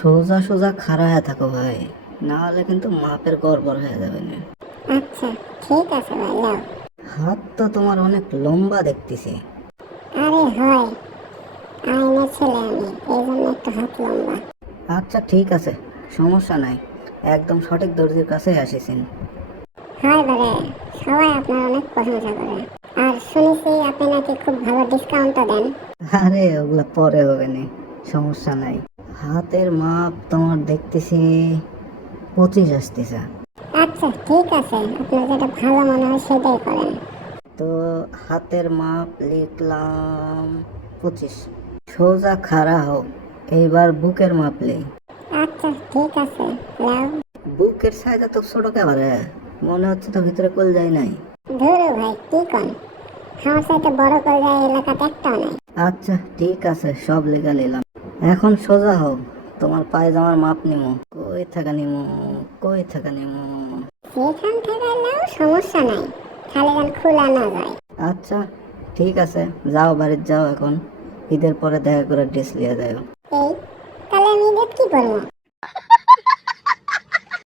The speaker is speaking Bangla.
সোজা সোজা খাড়া হয়ে থাকো ভাই, না হলে কিন্তু মাপের গড়বড় হয়ে যাবে না। আচ্ছা ঠিক আছে ভাই, নাও। হাত তো তোমার অনেক লম্বা দেখতেছি। আরে হয়, আইনের ছেলে আমি, এই জন্য একটু হাত লম্বা। আচ্ছা ঠিক আছে, সমস্যা নাই, একদম সঠিক দর্জির কাছেই আসিছেন। হয় বারে, সবাই আপনার অনেক প্রশংসা করে। আর শুনেছি আপনি নাকি খুব ভালো ডিসকাউন্টও দেন। আরে ওগুলা পরে হবে নি, সমস্যা নাই। হাতের মাপ তোমার দেখতেছি 25 আসতেছে। আচ্ছা ঠিক আছে, আপনার যেটা ভালো মনে হয় সেটাই করেন। তো হাতের মাপ লিখলাম 25। সোজা খাড়া হও, এইবার বুকের মাপ নেই। আচ্ছা ঠিক আছে, নাও। বুকের সাইজ তো ছোট কেবারে, মনে হচ্ছে তো ভিতরে কল যায় নাই। ধুরু ভাই কি কন, আমার সাথে বড় করে যায় এলাকাতে একটাও নাই। আচ্ছা ঠিক আছে, সব লেখা নিলাম। এখন সোজা হও, তোমার পায়জামার মাপ নিমো। কই থাকা নিমো, কই থাকা নিমো। যেখান থেকে নাও সমস্যা নাই, খালি গান খোলা না যায়। আচ্ছা ঠিক আছে, যাও বাড়িতে যাও এখন, ঈদের পরে দেখা করে ড্রেস লিয়ে যাও। এই, তাহলে আমি ঈদের কি করবো?